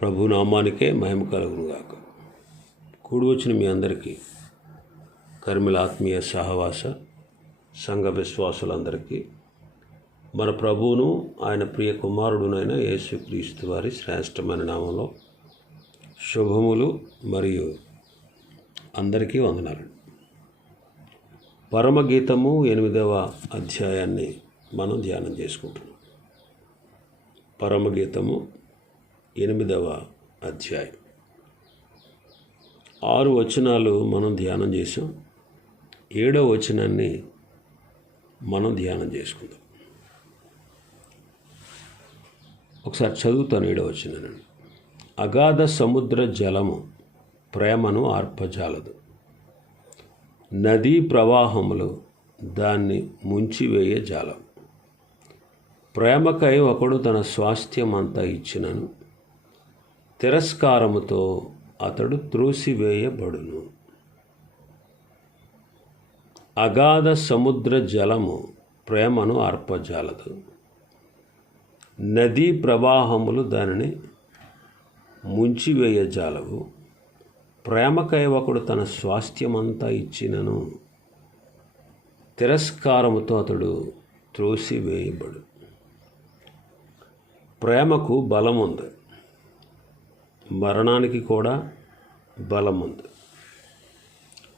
ప్రభు నామానికే మహిమ కలుగునుగాక. కూడి వచ్చిన మీ అందరికీ కర్మిల ఆత్మీయ సహవాస సంఘ విశ్వాసులందరికీ మన ప్రభువును ఆయన ప్రియ కుమారుడునైన యేసుక్రీస్తు వారి శ్రేష్టమైన నామంలో శుభములు మరియు అందరికీ వందనాలు. పరమగీతము ఎనిమిదవ అధ్యాయాన్ని మనం ధ్యానం చేసుకుంటున్నాం. పరమగీతము ఎనిమిదవ అధ్యాయం. ఆరు వచనాలు మనం ధ్యానం చేసాం ఏడవ వచనాన్ని మనం ధ్యానం చేసుకుందాం. ఒకసారి చదువుతాను ఏడవ వచనాన్ని. అగాధ సముద్ర జలము ప్రేమను ఆర్పజాలదు. నదీ ప్రవాహములు దాన్ని ముంచివేయ జాలం ప్రేమకై ఒకడు తన స్వాస్థ్యమంతా ఇచ్చినను తిరస్కారముతో అతడు త్రోసివేయబడును. అగాధ సముద్ర జలము ప్రేమను అర్పజాలదు. నదీ ప్రవాహములు దానిని ముంచివేయజాలవు. ప్రేమకై ఒకడు తన స్వాస్థ్యమంతా ఇచ్చినను. తిరస్కారముతో అతడు త్రోసివేయబడు. ప్రేమకు బలం ఉంది మరణానికి కూడా బలం ఉంది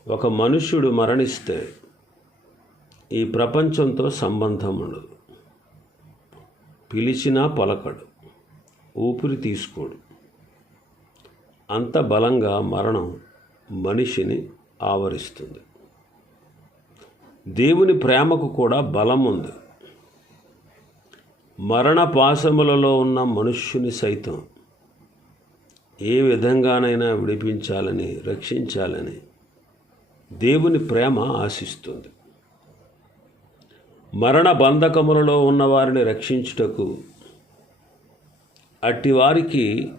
ఒక మనుష్యుడు మరణిస్తే ఈ ప్రపంచంతో సంబంధం ఉండదు. పిలిచినా పలకడు ఊపిరి తీసుకోడు. అంత బలంగా మరణం మనిషిని ఆవరిస్తుంది. దేవుని ప్రేమకు కూడా బలం ఉంది మరణ పాశములలో ఉన్న మనుష్యుని సైతం ఏ విధంగానైనా విడిపించాలని రక్షించాలని దేవుని ప్రేమ ఆశిస్తుంది. మరణ బంధకములలో ఉన్నవారిని రక్షించుటకు అట్టివారికి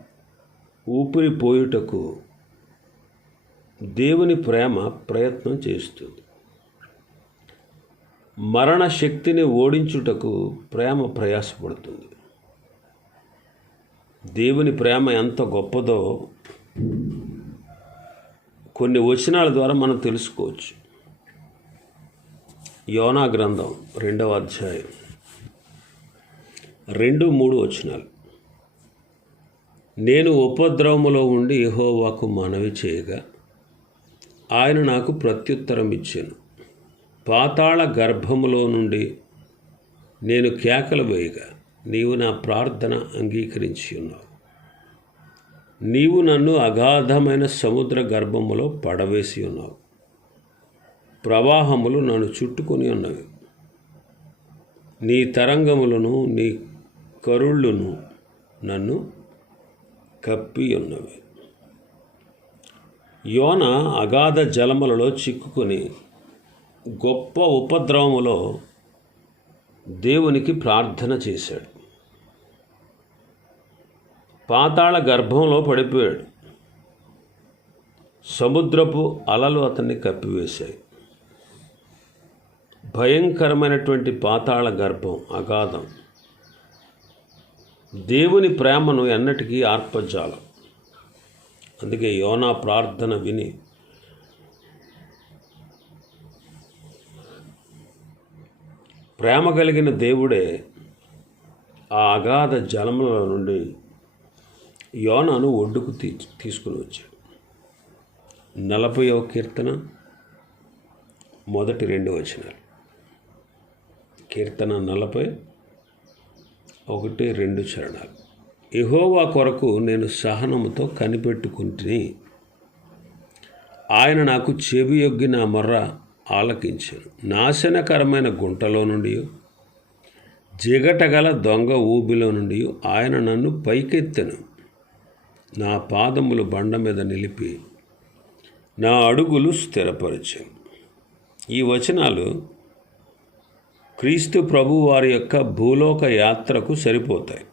ఊపిరి పోయుటకు దేవుని ప్రేమ ప్రయత్నం చేస్తుంది. మరణ శక్తిని ఓడించుటకు ప్రేమ ప్రయాసపడుతుంది. దేవుని ప్రేమ ఎంత గొప్పదో కొన్ని వచనాల ద్వారా మనం తెలుసుకోవచ్చు. యోనా గ్రంథం రెండవ అధ్యాయం. రెండు మూడు వచనాలు. నేను ఉపద్రవములో ఉండి యహోవాకు మనవి చేయగా ఆయన నాకు ప్రత్యుత్తరం ఇచ్చాను. పాతాళ గర్భములో నుండి నేను కేకలు వేయగా నీవు నా ప్రార్థన అంగీకరించి ఉన్నావు నీవు నన్ను అగాధమైన సముద్ర గర్భములో పడవేసి ఉన్నావు ప్రవాహములు నన్ను చుట్టుకొని ఉన్నవి. నీ తరంగములను నీ కరుళ్ళును నన్ను కప్పి ఉన్నవి యోన అగాధ జలములలో చిక్కుకొని గొప్ప ఉపద్రవములో దేవునికి ప్రార్థన చేశాడు. పాతాళ గర్భంలో పడిపోయాడు. సముద్రపు అలలు అతన్ని కప్పివేశాయి. భయంకరమైనటువంటి పాతాళ గర్భం అగాధం. దేవుని ప్రేమను ఎన్నటికీ ఆర్పజాలం. అందుకే యోనా ప్రార్థన విని ప్రేమ కలిగిన దేవుడే ఆ అగాధ జలముల నుండి యోనాను ఒడ్డుకు తీ తీసుకుని వచ్చాడు. నలభైవ కీర్తన మొదటి రెండు వచనాలు. కీర్తన నలభై ఒకటి రెండు చరణాలు. ఇహోవా కొరకు నేను సహనముతో కనిపెట్టుకుంటుని ఆయన నాకు చెవి యొగ్గిన నా మొర్ర ఆలకించాను నాశనకరమైన గుంటలో నుండి జిగటగల దొంగ ఊబిలో నుండి ఆయన నన్ను పైకెత్తెను. నా పాదములు బండ మీద నిలిపి నా అడుగులు స్థిరపరిచాను. ఈ వచనాలు క్రీస్తు ప్రభు వారి యొక్క భూలోక యాత్రకు సరిపోతాయి.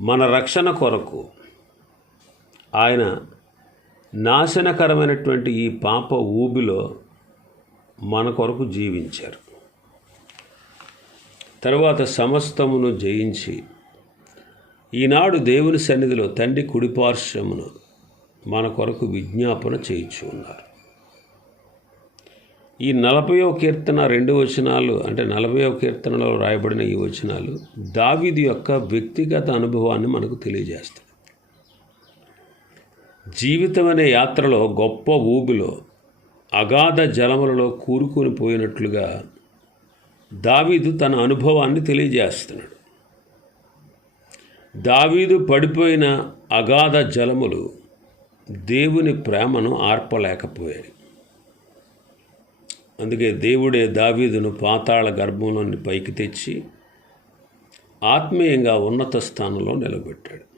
మన రక్షణ కొరకు ఆయన నాశనకరమైనటువంటి ఈ పాప ఊబిలో మన కొరకు జీవించారు. తర్వాత సమస్తమును జయించి ఈనాడు దేవుని సన్నిధిలో తండ్రి కుడిపార్శ్వమును మన కొరకు విజ్ఞాపన చేయించు ఉన్నారు. ఈ నలభైవ కీర్తన రెండు వచనాలు అంటే నలభైవ కీర్తనలో రాయబడిన ఈ వచనాలు దావిది యొక్క వ్యక్తిగత అనుభవాన్ని మనకు తెలియజేస్తాయి. జీవితం అనే యాత్రలో గొప్ప ఊబిలో అగాధ జలములలో కూరుకొని పోయినట్లుగా దావీదు తన అనుభవాన్ని తెలియజేస్తున్నాడు. దావీదు పడిపోయిన అగాధ జలములు దేవుని ప్రేమను ఆర్పలేకపోయాయి. అందుకే దేవుడే దావీదును పాతాళ గర్భంలోని పైకి తెచ్చి ఆత్మీయంగా ఉన్నత స్థానంలో నిలబెట్టాడు.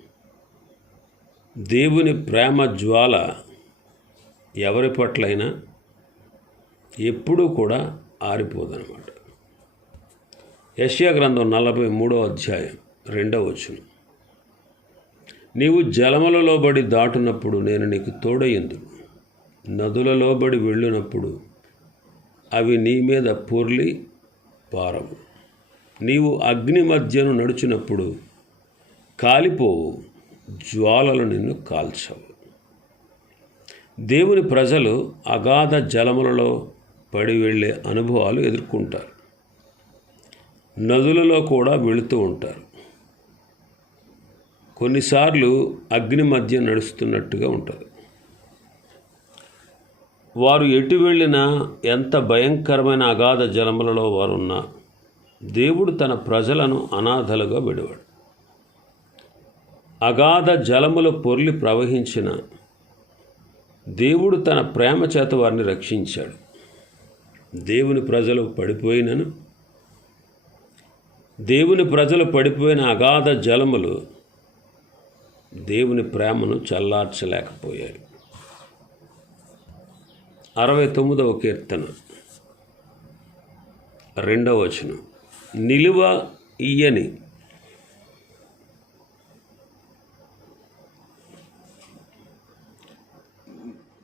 దేవుని ప్రేమ జ్వాల ఎవరి పట్లైనా ఎప్పుడూ కూడా ఆరిపోదనమాట యశ్యా గ్రంథం నలభై మూడో అధ్యాయం రెండవ వచనం. నీవు జలములలోబడి దాటునప్పుడు నేను నీకు తోడయ్యందును నదులలో బడి వెళ్ళినప్పుడు అవి నీ మీద పొర్లి పారవు. నీవు అగ్ని మధ్యను నడుచినప్పుడు కాలిపోవు. జ్వాలలు నిన్ను కాల్చవు. దేవుని ప్రజలు అగాధ జలములలో పడి వెళ్ళే అనుభవాలు ఎదుర్కొంటారు. నదులలో కూడా వెళుతూ ఉంటారు. కొన్నిసార్లు అగ్ని మధ్య నడుస్తున్నట్టుగా ఉంటుంది. వారు ఎటు వెళ్ళినా ఎంత భయంకరమైన అగాధ జలములలో వారున్నా దేవుడు తన ప్రజలను అనాథలుగా విడవాడు. అగాధ జలముల పొర్లి ప్రవహించిన దేవుడు తన ప్రేమ చేత వారిని రక్షించాడు. దేవుని ప్రజలు పడిపోయినను. దేవుని ప్రజలు పడిపోయిన అగాధ జలములు దేవుని ప్రేమను చల్లార్చలేకపోయాయి అరవై తొమ్మిదవ కీర్తన. రెండవ వచనం. నిలువ ఇయ్యని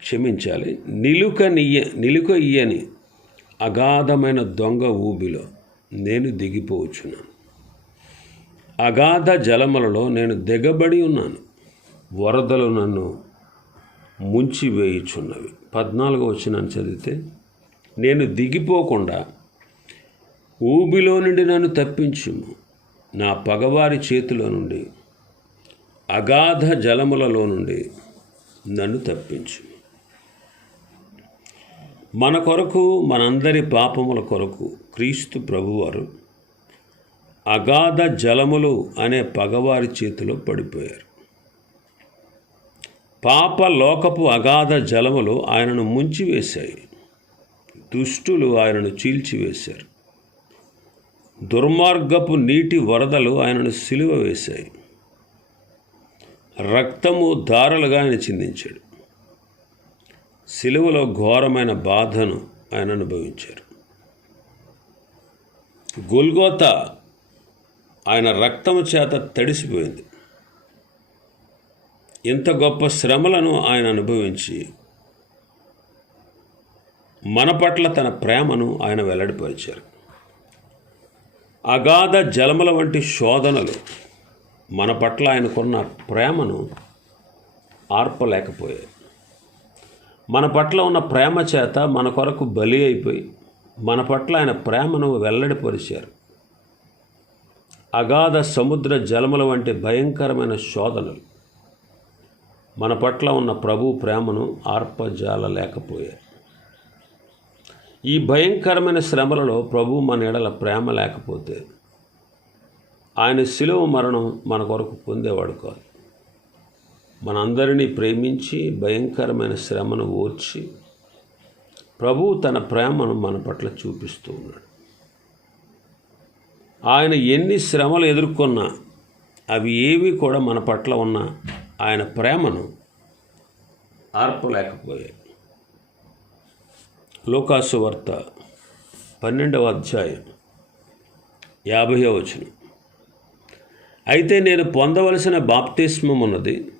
క్షమించాలి. నిలుక నియ్య నిలుక ఇయ్యని అగాధమైన దొంగ ఊబిలో నేను దిగిపోవచ్చున్నాను అగాధ జలములలో నేను దిగబడి ఉన్నాను. వరదలు నన్ను ముంచి వేయుచున్నవి పద్నాలుగు వచ్చినాను చదివితే నేను దిగిపోకుండా ఊబిలో నుండి నన్ను తప్పించుము. నా పగవారి చేతిలో నుండి అగాధ జలములలో నుండి నన్ను తప్పించు మన కొరకు మనందరి పాపముల కొరకు క్రీస్తు ప్రభువారు అగాధ జలములు అనే పగవారి చేతిలో పడిపోయారు. పాప లోకపు అగాధ జలములు ఆయనను ముంచివేశాయి. దుష్టులు ఆయనను చీల్చివేశారు. దుర్మార్గపు నీటి వరదలు ఆయనను సిలువ వేశాయి. రక్తము దారలుగా ఆయన చిందించాడు. సిలువలో ఘోరమైన బాధను ఆయన అనుభవించారు. గొల్గోత ఆయన రక్తము చేత తడిసిపోయింది. ఇంత గొప్ప శ్రమలను ఆయన అనుభవించి మన పట్ల తన ప్రేమను ఆయన వెల్లడిపరిచారు. అగాధ జలముల వంటి శోధనలు మన పట్ల ఆయనకున్న ప్రేమను ఆర్పలేకపోయాయి. మన పట్ల ఉన్న ప్రేమ చేత మన కొరకు బలి అయిపోయి మన పట్ల ఆయన ప్రేమను వెల్లడిపరిచారు. అగాధ సముద్ర జలముల వంటి భయంకరమైన శోధనలు మన పట్ల ఉన్న ప్రభు ప్రేమను ఆర్పజాల లేకపోయారు ఈ భయంకరమైన శ్రమలలో ప్రభు మన ఎడల ప్రేమ లేకపోతే ఆయన శిలువ మరణం మన కొరకు పొందేవాడు కాదు. మనందరినీ ప్రేమించి భయంకరమైన శ్రమను ఓర్చి ప్రభువు తన ప్రేమను మన పట్ల చూపిస్తూ ఉన్నాడు. ఆయన ఎన్ని శ్రమలు ఎదుర్కొన్నా అవి ఏవి కూడా మన పట్ల ఉన్న ఆయన ప్రేమను ఆర్పలేకపోయాయి. లోకాసు వార్త పన్నెండవ అధ్యాయం యాభై వచనం. అయితే నేను పొందవలసిన బాప్తిస్మం ఉన్నది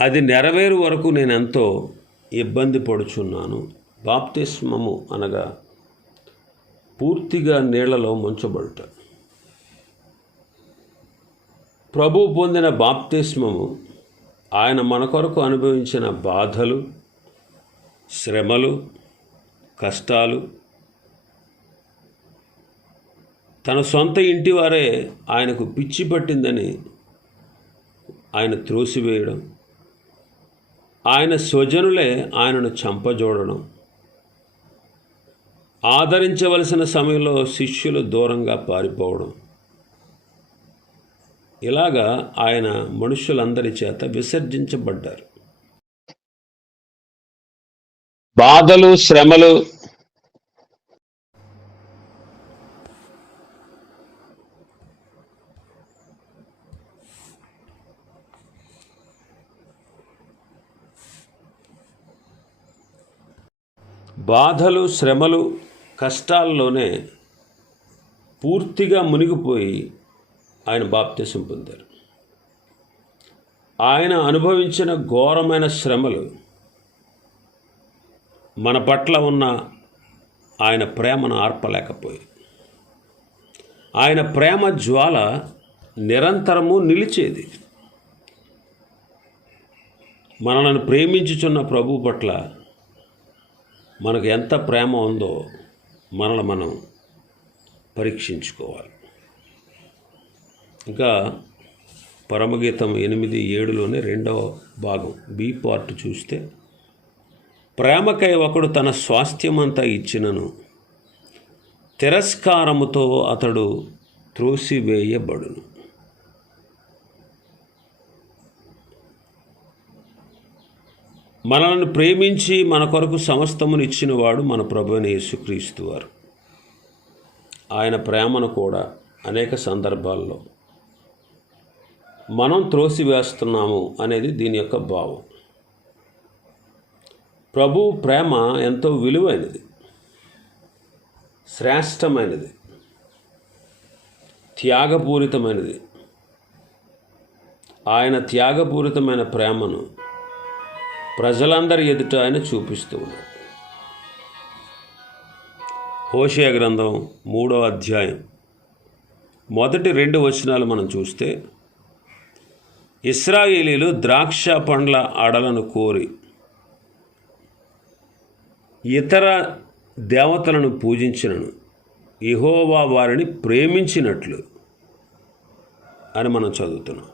అది నెరవేరు వరకు నేను ఎంతో ఇబ్బంది పడుచున్నాను. బాప్తిస్మము అనగా పూర్తిగా నీళ్ళలో ముంచబడుట. ప్రభు పొందిన బాప్తిస్మము ఆయన మన కొరకు అనుభవించిన బాధలు శ్రమలు కష్టాలు తన సొంత ఇంటి వారే ఆయనకు పిచ్చి పట్టిందని ఆయన త్రోసివేయడం ఆయన స్వజనులే ఆయనను చంపజోడడం. ఆదరించవలసిన సమయంలో శిష్యులు దూరంగా పారిపోవడం. ఇలాగా ఆయన మనుషులందరి చేత విసర్జించబడ్డారు. బాధలు శ్రమలు బాధలు శ్రమలు కష్టాల్లోనే పూర్తిగా మునిగిపోయి ఆయన బాప్తిసం పొందారు. ఆయన అనుభవించిన ఘోరమైన శ్రమలు మన పట్ల ఉన్న ఆయన ప్రేమను ఆర్పలేకపోయి ఆయన ప్రేమ జ్వాల నిరంతరము నిలిచేది. మనలను ప్రేమించుచున్న ప్రభు పట్ల మనకు ఎంత ప్రేమ ఉందో మనల్ని మనం పరీక్షించుకోవాలి. ఇంకా పరమగీతం ఎనిమిది ఏడులోనే రెండవ భాగం బి పార్ట్ చూస్తే ప్రేమకై ఒకడు తన స్వాస్థ్యమంతా ఇచ్చినను తిరస్కారముతో అతడు త్రోసివేయబడును. మనలను ప్రేమించి మన కొరకు సమస్తమును ఇచ్చినవాడు మన ప్రభువైన యేసుక్రీస్తు వారు. ఆయన ప్రేమను కూడా అనేక సందర్భాల్లో మనం త్రోసివేస్తున్నాము అనేది దీని యొక్క భావం. ప్రభు ప్రేమ ఎంతో విలువైనది శ్రేష్టమైనది త్యాగపూరితమైనది. ఆయన త్యాగపూరితమైన ప్రేమను ప్రజలందరి ఎదుట ఆయన చూపిస్తూ ఉన్నాడు. హోషయ గ్రంథం మూడో అధ్యాయం. మొదటి రెండు వచనాలు మనం చూస్తే ఇస్రాయేలీలు ద్రాక్ష పండ్ల అడలను కోరి ఇతర దేవతలను పూజించినను. ఇహోవా వారిని ప్రేమించినట్లు అని మనం చదువుతున్నాం.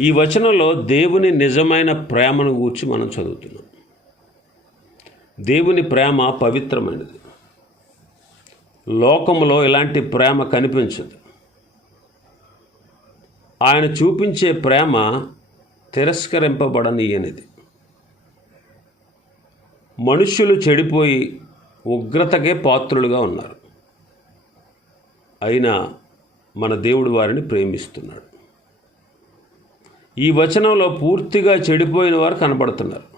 ఈ వచనంలో దేవుని నిజమైన ప్రేమను గూర్చి మనం చదువుతున్నాం. దేవుని ప్రేమ పవిత్రమైనది. లోకంలో ఇలాంటి ప్రేమ కనిపించదు. ఆయన చూపించే ప్రేమ తిరస్కరింపబడనీయనిది. మనుష్యులు చెడిపోయి ఉగ్రతకే పాత్రులుగా ఉన్నారు. అయినా మన దేవుడు వారిని ప్రేమిస్తున్నాడు. ఈ వచనంలో పూర్తిగా చెడిపోయిన వారు కనబడుతున్నారు.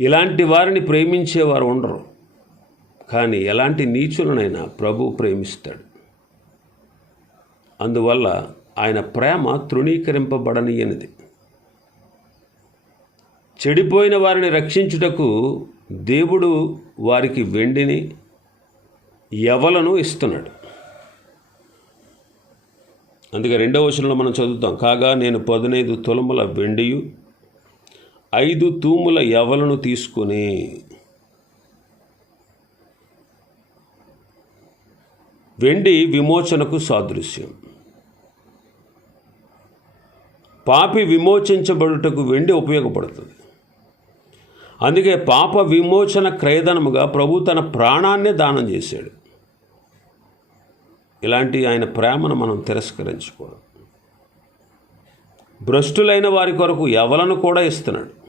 ఇలాంటి వారిని ప్రేమించేవారు ఉండరు. కానీ ఎలాంటి నీచులనైనా ప్రభు ప్రేమిస్తాడు. అందువల్ల ఆయన ప్రేమ తృణీకరింపబడనియనిది. చెడిపోయిన వారిని రక్షించుటకు దేవుడు వారికి వెండిని ఎవలను ఇస్తున్నాడు. అందుకే రెండవ వచనంలో మనం చదువుతాం కాగా నేను పదునైదు తులముల వెండియు ఐదు తూముల ఎవలను తీసుకొని వెండి విమోచనకు సాదృశ్యం. పాపి విమోచించబడుటకు వెండి ఉపయోగపడుతుంది. అందుకే పాప విమోచన క్రయధనముగా ప్రభు తన ప్రాణాన్నే దానం చేశాడు. ఇలాంటి ఆయన ప్రేమను మనం తిరస్కరించకూడదు భ్రష్టులైన వారి కొరకు ఎవలను కూడా ఇస్తున్నాడు?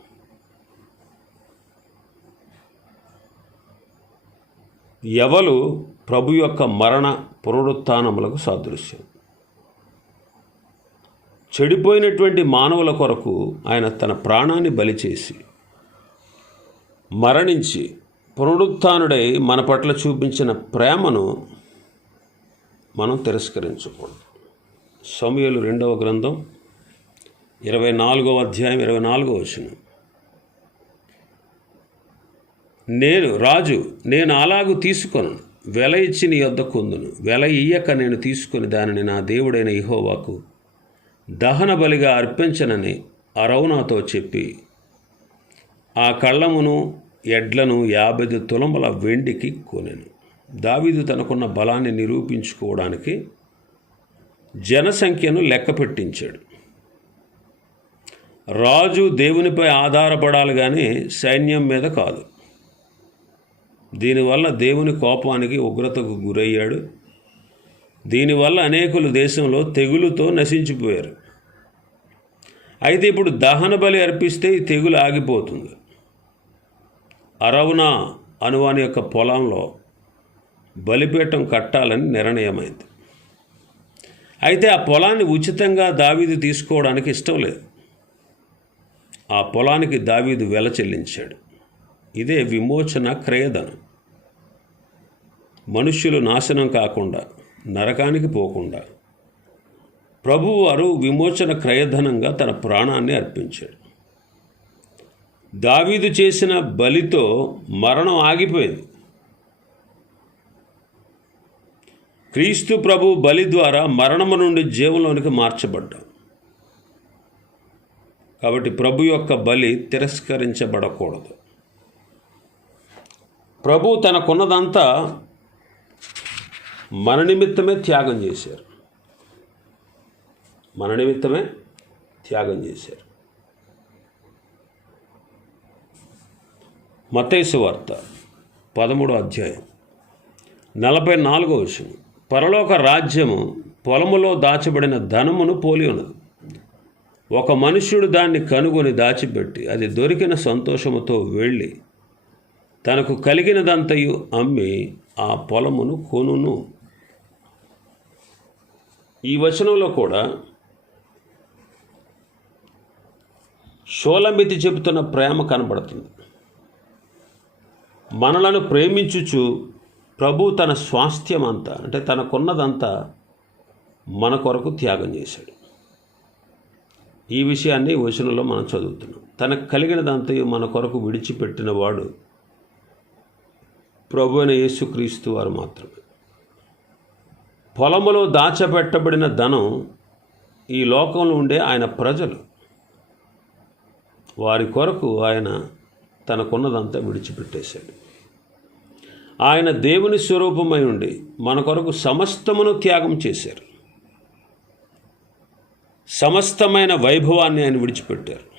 ఎవలు ప్రభు యొక్క మరణ పునరుత్నములకు సాదృశ్యం? చెడిపోయినటువంటి మానవుల కొరకు ఆయన తన ప్రాణాన్ని బలి చేసి మరణించి పునరుత్డై మన పట్ల చూపించిన ప్రేమను మనం తిరస్కరించకూడదు సమయలు రెండవ గ్రంథం ఇరవై నాలుగవ అధ్యాయం ఇరవై నాలుగవ వచనం. నేను రాజు నేను అలాగూ తీసుకొను వెల ఇచ్చి నీ యొద్ద కొందును. వెల ఇయ్యక నేను తీసుకుని దానిని నా దేవుడైన ఇహోవాకు దహన బలిగా అర్పించనని అరౌనాతో చెప్పి ఆ కళ్ళమును ఎడ్లను యాభై తులముల వెండికి కొనెను. దావీదు తనకున్న బలాన్ని నిరూపించుకోవడానికి జనసంఖ్యను లెక్క పెట్టించాడు. రాజు దేవునిపై ఆధారపడాలి కానీ సైన్యం మీద కాదు. దీనివల్ల దేవుని కోపానికి ఉగ్రతకు గురయ్యాడు. దీనివల్ల అనేకులు దేశంలో తెగులుతో నశించిపోయారు. అయితే ఇప్పుడు దహన బలి అర్పిస్తే ఈ తెగులు ఆగిపోతుంది. అరవున అనువాని యొక్క పొలంలో బలిపీఠం కట్టాలని నిర్ణయమైంది. అయితే ఆ పొలాన్ని ఉచితంగా దావీదు తీసుకోవడానికి ఇష్టం లేదు. ఆ పొలానికి దావీదు వెల చెల్లించాడు. ఇదే విమోచన క్రయధనం. మనుష్యులు నాశనం కాకుండా నరకానికి పోకుండా. ప్రభువారు విమోచన క్రయధనంగా తన ప్రాణాన్ని అర్పించాడు. దావీదు చేసిన బలితో మరణం ఆగిపోయింది. క్రీస్తు ప్రభు బలి ద్వారా మరణము నుండి జీవంలోనికి మార్చబడ్డాం కాబట్టి ప్రభు యొక్క బలి తిరస్కరించబడకూడదు. ప్రభు తనకున్నదంతా మన నిమిత్తమే త్యాగం చేశారు. మన నిమిత్తమే త్యాగం చేశారు. మతేసు వార్త పదమూడో అధ్యాయం నలభై నాలుగో విషయం పరలోక రాజ్యము పొలములో దాచబడిన ధనమును పోలి ఉన్నది. ఒక మనుష్యుడు దాన్ని కనుగొని దాచిపెట్టి అది దొరికిన సంతోషముతో వెళ్ళి తనకు కలిగినదంతయు అమ్మి ఆ పొలమును కొనును. ఈ వచనంలో కూడా షోలమితి చెబుతున్న ప్రేమ కనబడుతుంది. మనలను ప్రేమించుచు ప్రభు తన స్వాస్థ్యం అంతా అంటే తనకున్నదంతా మన కొరకు త్యాగం చేశాడు. ఈ విషయాన్ని వచనంలో మనం చదువుతున్నాం. తనకు కలిగినదంతయు మన కొరకు విడిచిపెట్టిన వాడు ప్రభు అయిన యేసుక్రీస్తు వారు మాత్రమే. పొలములో దాచబెట్టబడిన ధనం ఈ లోకంలో ఉండే ఆయన ప్రజలు. వారి కొరకు ఆయన తనకున్నదంతా విడిచిపెట్టేశాడు. ఆయన దేవుని స్వరూపమై ఉండి మన కొరకు సమస్తమును త్యాగం చేశారు. సమస్తమైన వైభవాన్ని ఆయన విడిచిపెట్టారు.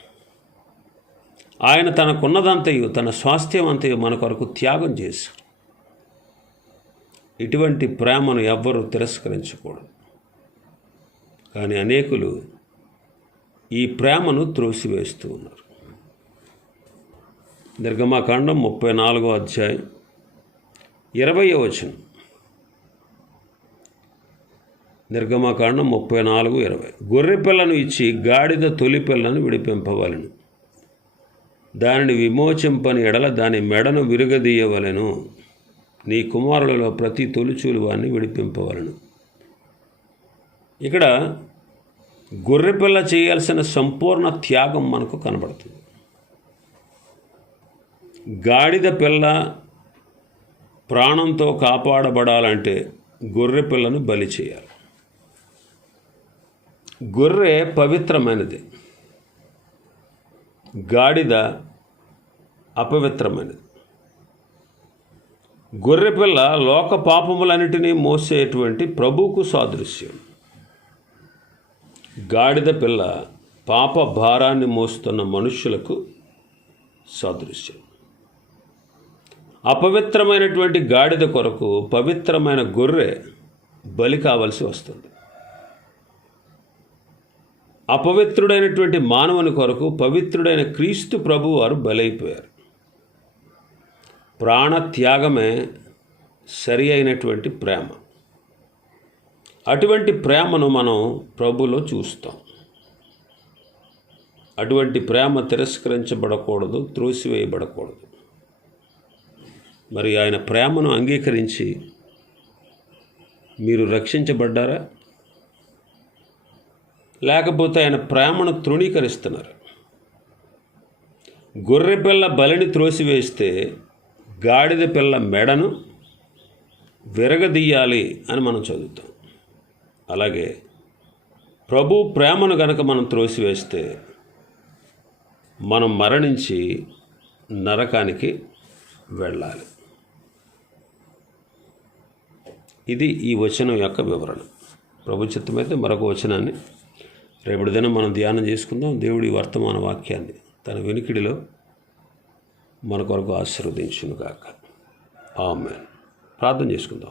ఆయన తనకున్నదంతయు తన స్వాస్థ్యం అంతయు మన కొరకు త్యాగం చేశారు. ఇటువంటి ప్రేమను ఎవ్వరూ తిరస్కరించకూడదు. కానీ అనేకులు ఈ ప్రేమను త్రోసివేస్తూ ఉన్నారు. నిర్గమాకాండం ముప్పై నాలుగో అధ్యాయం ఇరవై వచనం. నిర్గమకాండం ముప్పై నాలుగు ఇరవై. గొర్రె పిల్లను ఇచ్చి గాడిద తొలి పిల్లను విడిపింపవలను. దానిని విమోచింపని ఎడల దాని మెడను విరగదీయవలెను. నీ కుమారులలో ప్రతి తొలిచూలు వారిని విడిపింపవలను. ఇక్కడ గొర్రెపిల్ల చేయాల్సిన సంపూర్ణ త్యాగం మనకు కనబడుతుంది. గాడిద పిల్ల ప్రాణంతో కాపాడబడాలంటే గొర్రె పిల్లను బలి చేయాలి. గొర్రె పవిత్రమైనది. గాడిద అపవిత్రమైనది. గొర్రెపిల్ల లోక పాపములన్నిటినీ మోసేటువంటి ప్రభువుకు సాదృశ్యం. గాడిద పిల్ల పాప భారాన్ని మోస్తున్న మనుష్యులకు సాదృశ్యం. అపవిత్రమైనటువంటి గాడిద కొరకు పవిత్రమైన గొర్రె బలి కావలసి వస్తుంది. అపవిత్రుడైనటువంటి మానవుని కొరకు పవిత్రుడైన క్రీస్తు ప్రభువారు బలైపోయారు. ప్రాణత్యాగమే సరి అయినటువంటి ప్రేమ. అటువంటి ప్రేమను మనం ప్రభులో చూస్తాం. అటువంటి ప్రేమ తిరస్కరించబడకూడదు త్రోసివేయబడకూడదు. మరి ఆయన ప్రేమను అంగీకరించి మీరు రక్షించబడ్డారా? లేకపోతే ఆయన ప్రేమను తృణీకరిస్తున్నారు. గొర్రె పిల్ల బలిని త్రోసివేస్తే గాడిద పిల్ల మెడను విరగదీయాలి అని మనం చదువుతాం. అలాగే ప్రభు ప్రేమను గనక మనం త్రోసివేస్తే మనం మరణించి నరకానికి వెళ్ళాలి. ఇది ఈ వచనం యొక్క వివరణ. ప్రభు అయితే మరొక వచనాన్ని రేపటి దినం మనం ధ్యానం చేసుకుందాం. దేవుడి వర్తమాన వాక్యాన్ని తన వెనుకిడిలో మన కొరకు ఆశీర్వదించును కాక ఆమె ప్రార్థన చేసుకుందాం.